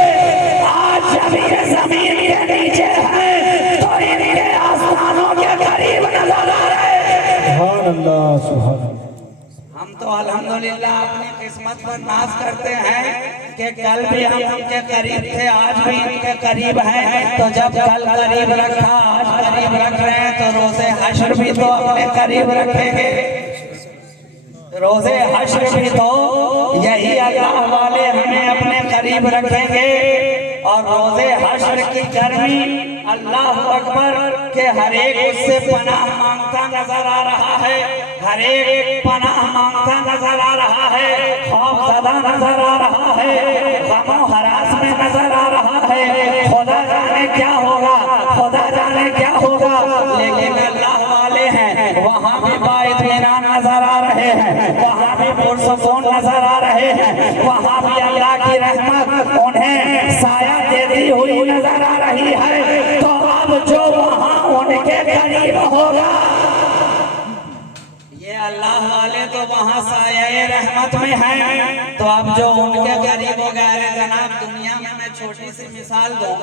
आज जब ये जमीन के नीचे हैं तो इनके आसमानों के करीब नजर आ रहे हैं। सुभान अल्लाह सुभान अल्लाह। हम तो अल्हम्दुलिल्लाह अपनी किस्मत पर नाज करते हैं कि कल भी हम उनके करीब थे, आज भी उनके करीब हैं। तो जब कल करीब रखा, आज करीब रख रहे हैं, तो रोज़े हश्र भी तो अपने करीब रखेंगे। रोज़े हश्र भी तो यही अल्लाह वाले हमें अपने करीब रखेंगे। और रोज़े हश्र की गर्मी अल्लाह अकबर के हर एक उससे पनाह मांगता नजर आ रहा है, हर एक पनाह मांगता नजर आ रहा है, खौफज़दा नजर आ रहा है, गमो हरास में नजर आ रहा है। खुदा जाने क्या होगा, खुदा जाने क्या होगा, लेकिन अल्लाह वाले हैं, वहाँ भी बाइत्मीनान नजर आ रहे हैं, वहाँ भी पुरसुकून नजर आ रहे हैं, वहाँ भी अल्लाह की रहमत उन्हें साया देती हुई नजर आ रही है। तो अब जो वहाँ उनके करीब होगा, ये अल्लाह वाले तो वहाँ साया रहमत में हैं, तो अब जो उनके करीब हो गए। अरे जनाब, दुनिया में मैं छोटी सी मिसाल दूं,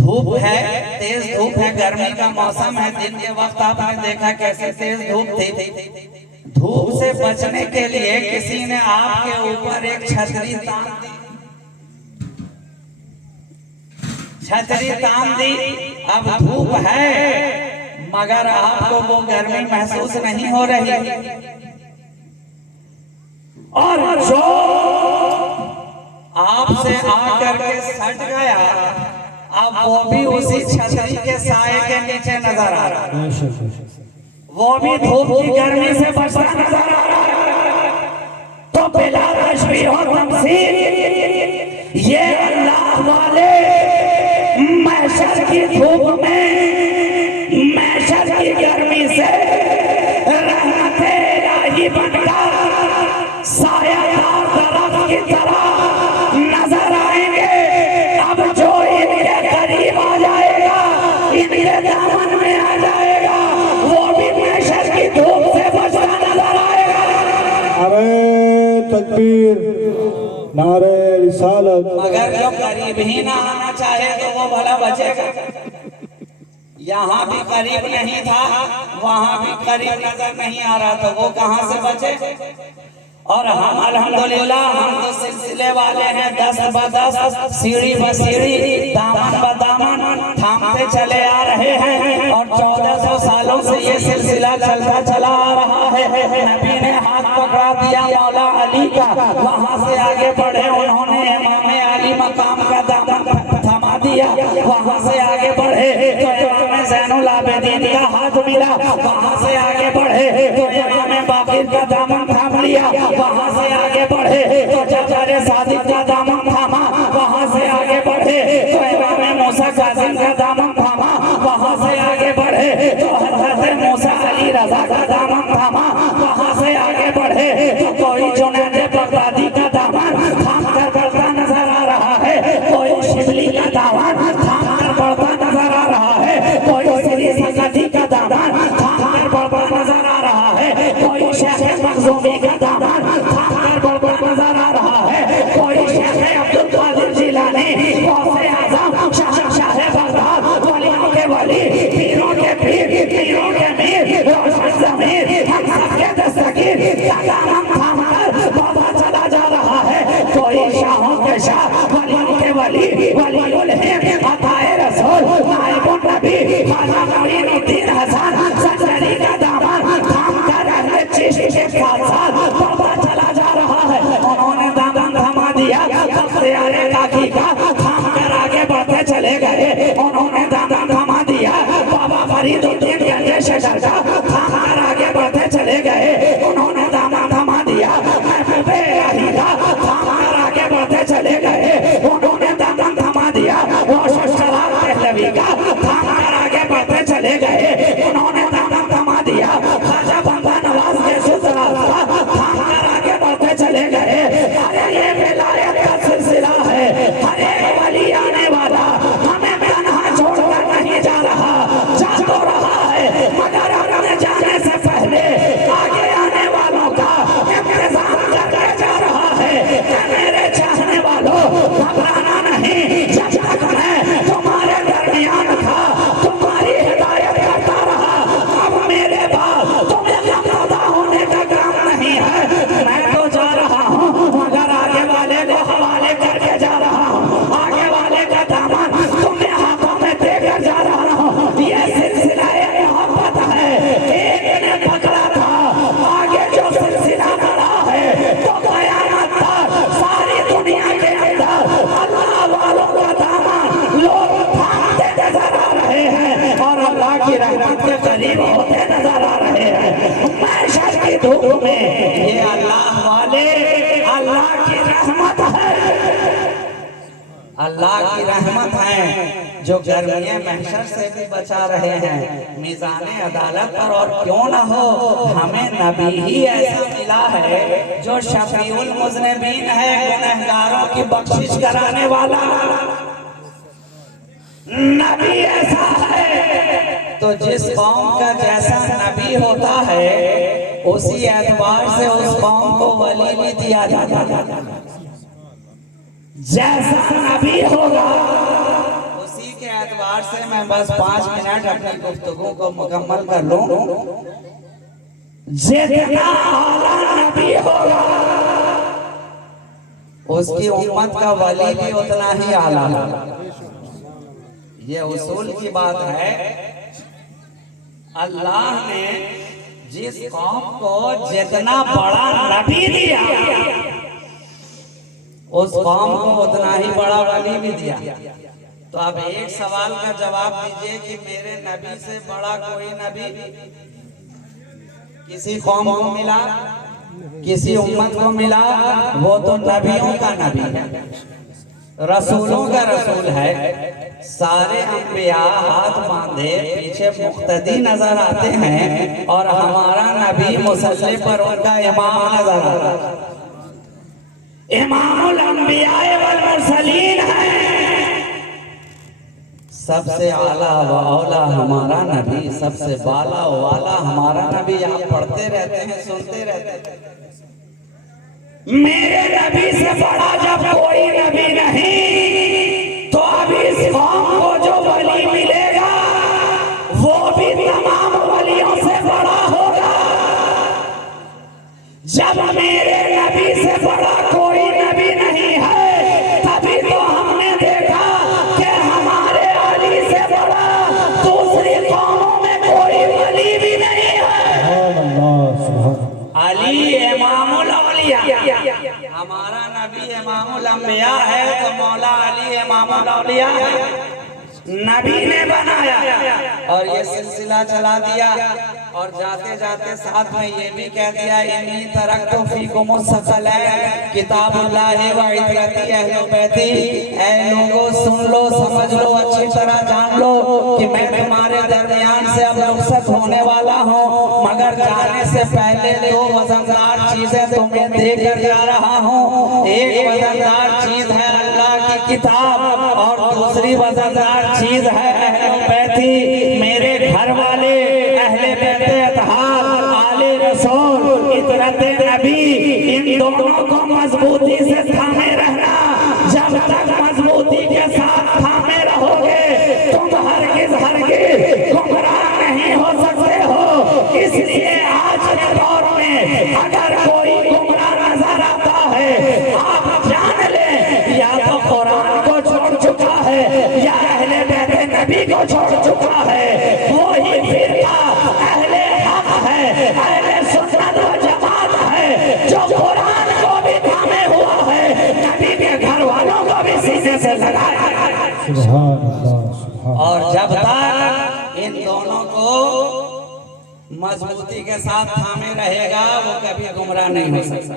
धूप है, तेज धूप है, गर्मी का मौसम है, दिन के वक्त आपने देखा कैसे तेज धूप थी। धूप से बचने के लिए किसी ने आपके ऊपर एक छतरी तान दी, छतरी तान दी। अब धूप है मगर आपको वो गर्मी महसूस नहीं हो रही, और जो आपसे आकर के सट गया, अब वो भी उसी छतरी के साए के नीचे नजर आ रहा है, वो भी धूप की गर्मी से बचता नजर आ रहा है। तो बिला तशबीह और तमसील ये अल्लाह वाले महशर की धूप में, महशर की गर्मी से रहमते इलाही बनकर सायादार दरख्त की तरह नजर आएंगे। अब जो इनके करीब आ जाएगा, इनके दामन में आ जाएगा, वो भी महशर की धूप से बचता नजर आएगा। अरे तकबीर, नारे रिसालत। मगर जो करीब ही ना आना चाहे तो वो भला बचेगा। यहाँ भी करीब नहीं था, वहाँ भी करीब नजर नहीं आ रहा, तो वो कहाँ से बचे। और हम अल्हम्दुलिल्लाह हम तो सिलसिले वाले हैं 10 ब 10 सीढ़ी ब सीढ़ी दामन ब दामन थामते चले आ रहे हैं और 1400 सालों से ये सिलसिला चलता चला आ रहा है। नबी ने हाथ पकड़ा दिया मौला अली का, वहां से आगे बढ़े उन्होंने इमाम अली मकाम का दामन थमा दिया, वहां से आगे बढ़े तो इमाम ज़ैनुल आबिदीन का हाथ मिला, वहां से आगे बढ़े तो इमाम बाकिर का दामन थाम लिया, वहां से आगे बढ़े तो जाफर सादिक का दामन थामा, वहां से आगे बढ़े तो इमाम मूसा कासिम का दामन थामा, वहां से आगे बढ़े तो हजरत मूसा अली रजा का दामन थामा, वहां से आगे बढ़े तो कोई जुनैद बगदादी का दामन थाम कर बढ़ता नजर आ रहा है, कोई शिबली का दामन थाम कर बढ़ता नजर आ रहा है, कोई श्री सकती का दामन थाम कर बढ़ता नजर आ रहा है, कोई शेख मखजूमी का दामन थाम कर बढ़ता नजर आ रहा है, कोई शेख अब्दुल कादिर जिलानी गौसे आज़म शाह बगदाद वलियों के वली पीरों के पीर पीरों के मीर रोशन ज़मीर हम सबके दस्तगीर का दामन थाम कर बढ़ता चला जा रहा है, कोई शाहों के शाह वलियों के वली वलीउल हिंद अताए रसूल नाइबुन नबी ख्वाजा मोइनुद्दीन हसन संजरी का दामन थाम कर अहले चिश्त के साथ बढ़ता चला जा रहा है। उन्होंने दामन थमा दिया बख्तियार काकी का थाम कर आगे बढ़ते चले गए, उन्होंने दामन थमा दिया बाबा फरीदुद्दीन गंजे शकर का थाम कर आगे बढ़ते चले गए, उन्होंने दामन थमा दिया महबूब इलाही का थाम कर आगे बढ़ते चले गए, उन्होंने दामन थमा दिया रोशन शराब पहलवी का थाम कर आगे बढ़ते चले गए, उन्होंने दामन थमा दिया ख्वाजा बंदा नवाज के सुल्तान का थाम कर आगे बढ़ते चले गए। अरे ये विलायत का सिलसिला है, हर एक वली आने वाला हमें तन्हा छोड़कर नहीं जा रहा, जा तो रहा है मगर अपने जाने से पहले आगे आने वालों का इंतजाम करके जा रहा है। मेरे चाहने वालों घबराना नहीं, जब तक मैं तुम्हारे दरमियान था तुम्हारी हिदायत करता रहा, अब मेरे बाद तुम्हें गमज़दा होने का काम नहीं है। मैं तो जा रहा हूँ मगर आगे वाले को हवाले करके जा रहा हूँ, आगे वाले का दामन तुम्हें हाथों में देकर जा रहा हूँ। ये सिलसिला मोहब्बत है, एक ने पकड़ा था आगे जो सिलसिला बढ़ा है तो कयामत तक सारी दुनिया के अंदर अल्लाह वालों का दामन लोग थामते नजर आ रहे हैं और अल्लाह की रहमत के करीब होते नजर आ रहे हैं। महशर की धूप में ये अल्लाह वाले अल्लाह की रहमत है, अल्लाह की रहमत है जो गर्मिये महशर से भी बचा रहे हैं मीज़ाने अदालत पर। और क्यों ना हो, हमें नबी ही ऐसा मिला है जो शफीउल मुज़निबीन है, गुनहगारों की बख्शिश कराने वाला नबी ऐसा है। तो जिस कौम का जैसा नबी होता है उसी एतबार से उस कौम को वली भी दिया जाता है। जैसा नबी होगा उसी के एतबार से मैं बस 5 मिनट अपनी गुफ्तगू को मुकम्मल कर लूं। जितना आला नबी होगा उसकी उम्मत का वली भी उतना ही आला होगा। ये उसूल की बात है। अल्लाह ने जिस कौम को जितना बड़ा नबी दिया उस कौम को उतना ही बड़ा वली भी दिया। तो अब एक सवाल का जवाब दीजिए कि मेरे नबी से बड़ा कोई नबी किसी कौम को मिला, किसी उम्मत को मिला? वो तो नबियों का नबी है, रसूलों का रसूल है। सारे अंबिया हाथ बांधे पीछे मुक्तदी नजर आते हैं और हमारा नबी मुसल्ले पर उनका इमाम नजर आता है। इमामुल अंबिया वल मुरसलीन है। सबसे आला व औला हमारा नबी, सबसे बाला वाला हमारा नबी। आप पढ़ते रहते हैं, सुनते रहते हैं, मेरे नबी से बड़ा जब कोई नबी नहीं तो अब इस कौम को जो वली मिलेगा वो भी तमाम वलियों से बड़ा होगा। जब मेरे नबी से बड़ा कोई नबी नहीं है, तभी तो हमने देखा कि हमारे अली से बड़ा दूसरी कौमों में कोई वली भी नहीं है। अली इमामुल औलिया, हमारा नबी इमामुल अंबिया है तो मौला अली इमामुल औलिया है, नबी ने बनाया। और ये सिलसिला चला दिया और जाते जाते साथ में ये भी कह दिया, इन्नी तरक्तु फीकुम अस्सलात किताबुल्लाहि व इतरती अहले बैती। ऐ लोगों सुन लो, समझ लो, अच्छी तरह जान लो कि मैं तुम्हारे दरमियान से अब रुखसत होने वाला हूँ, मगर जाने से पहले दो वजनदार चीजें तुम्हें देकर जा रहा हूँ। एक वजनदार चीज है अल्लाह की किताब और दूसरी वजनदार चीज है अहले बैती, मेरे घर वाले, अहले बैत अतहार, आले रसूल, इतरत नबी। इन दोनों को मजबूती से थामे रहना। जब तक मजबूती के साथ थामे रहोगे तुम हरगिज हरगिज गुमराह नहीं हो सकते हो। इसलिए आज के दौर में अगर कोई गुमराह नजर आता है, आप जान ले या तो कुरान को छोड़ चुका है या अहले बैत नबी को छोड़ चुका है। वो ही फिरका अहले हक है, अहले सुन्नत व जमात है, जो कुरान को भी थामे हुआ है, नबी के घर वालों को भी सीने से लगाया। और जब तक इन दोनों को मजबूती के साथ थामे रहेगा वो कभी गुमराह नहीं हो सकता,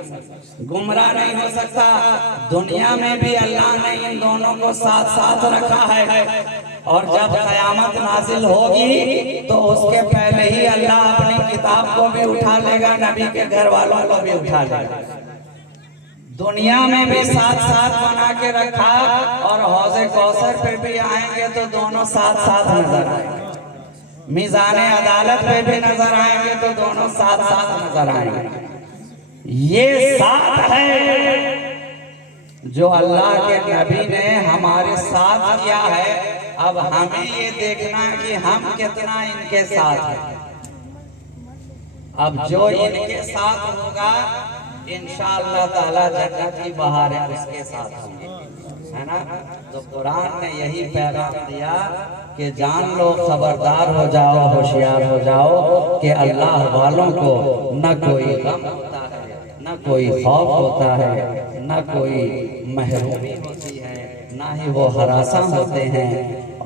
गुमराह नहीं हो सकता। दुनिया में भी अल्लाह ने इन दोनों को साथ साथ रखा है और जब कयामत नाजिल होगी तो उसके पहले ही अल्लाह अपनी किताब को भी उठा लेगा, नबी के घर वालों को भी उठा लेगा। दुनिया में भी साथ साथ बना के रखा और हौज़े कौसर पे भी आएंगे तो दोनों साथ साथ नजर आएंगे, मीज़ाने अदालत पे भी नजर आएंगे तो दोनों साथ साथ नजर आएंगे। ये साथ है जो अल्लाह के नबी ने हमारे साथ किया है। अब हमें ये देखना है कि हम कितना इनके साथ हैं। अब जो इनके साथ होगा इंशाअल्लाह ताला जन्नत की बहारें उसके साथ होंगी, है ना। तो कुरान ने यही पैगाम दिया कि जान लो, खबरदार हो जाओ, होशियार हो जाओ कि अल्लाह वालों को न कोई गम होता है, न कोई खौफ होता है, न कोई महरूमी होती है, ना ही वो हरासा होते हैं।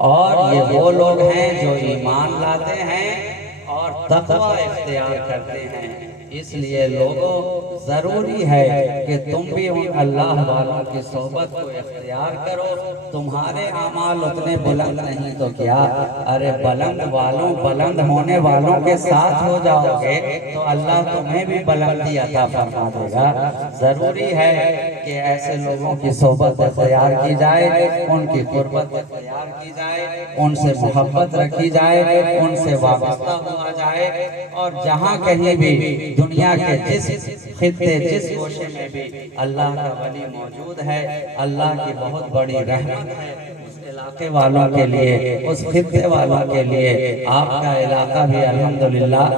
और ये वो लोग हैं जो ईमान लाते हैं और तक़वा इख्तियार करते हैं। इसलिए लोगों जरूरी है कि तुम भी उन अल्लाह वालों की सोबत को इख्तियार करो। तुम्हारे अमाल उतने बुलंद नहीं तो क्या, अरे बुलंद वालों, बुलंद होने वालों के साथ हो जाओगे तो अल्लाह तुम्हें भी बुलंदी अता फरमा देगा। जरूरी है कि ऐसे लोगों की सोबत इख्तियार की जाए, उनकी कुर्बत इख्तियार की जाए, उनसे मोहब्बत रखी जाए, उनसे वाबस्ता हुआ जाए। और जहाँ कहीं भी दुनिया के जिस खित्ते, जिस गोशे में भी अल्लाह का वली मौजूद है, अल्लाह की बहुत बड़ी रहमत है उस इलाके वालों के लिए, उस खित्ते वालों के लिए। आपका इलाका भी अल्हम्दुलिल्लाह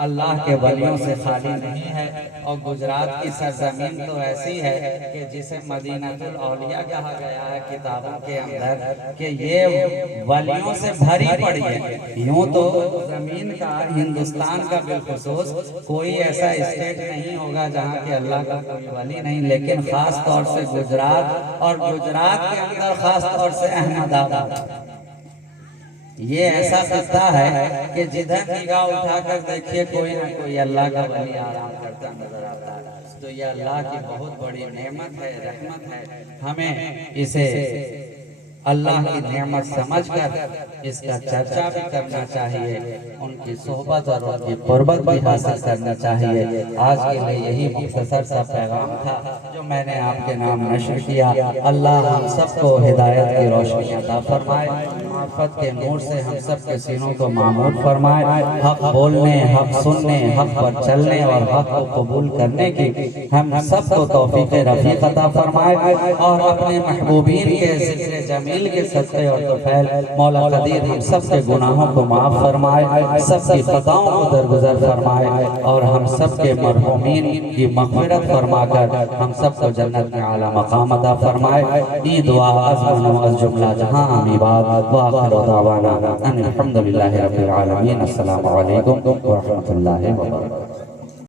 अल्लाह के वलियों से खाली नहीं है। और गुजरात की सरजमीन तो ऐसी है कि जिसे मदीनतुल औलिया कहा गया है किताबों के अंदर, कि ये वलियों से भरी पड़ी है। यूं तो जमीन का, हिंदुस्तान का बिलखुसूस कोई ऐसा स्टेट नहीं होगा जहाँ के अल्लाह का कोई वली नहीं, लेकिन खास तौर से गुजरात, और गुजरात के अंदर खास तौर से अहमदाबाद, ये ऐसा खिस्सा है कि जिधर निगाह उठाकर देखिए कोई ना कोई अल्लाह का वली आराम करता नजर आता है। तो ये अल्लाह की बहुत बड़ी नेमत है, रहमत है। हमें इसे अल्लाह की नेमत समझकर इसका चर्चा भी करना चाहिए, उनकी सोहबत और उनकी कुर्बत भी हासिल करना चाहिए। आज के लिए यही मुख्तसर सा पैगाम था जो मैंने आपके नाम नश्र किया। अल्लाह हम सबको हिदायत की रोशनी अता फरमाए। मारिफत के नूर से हम सब के सीनों को मामूर फरमाए। हक बोलने, हक सुनने, हक पर चलने और हक को कबूल करने की हम सब को तौफीक रफीक अता फरमाए। और अपने महबूबीन के ज़िक्र जमील के सदक़े और तौफील मौला कदीर हम सब के गुनाहों को माफ़ फरमाए, सबकी खताओं को दरगुजर फरमाए और हम सब के मरहूमीन की मग़फ़िरत फरमाकर हम सब को जन्नत में आला मक़ाम अता फरमाए। ई दुआ अज़ जुमला जहां आमीन व आखिर दावाना अनिल हम्दुलिल्लाहि रब्बिल आलमीन। अस्सलामु अलैकुम व रहमतुल्लाहि व बरकातहू।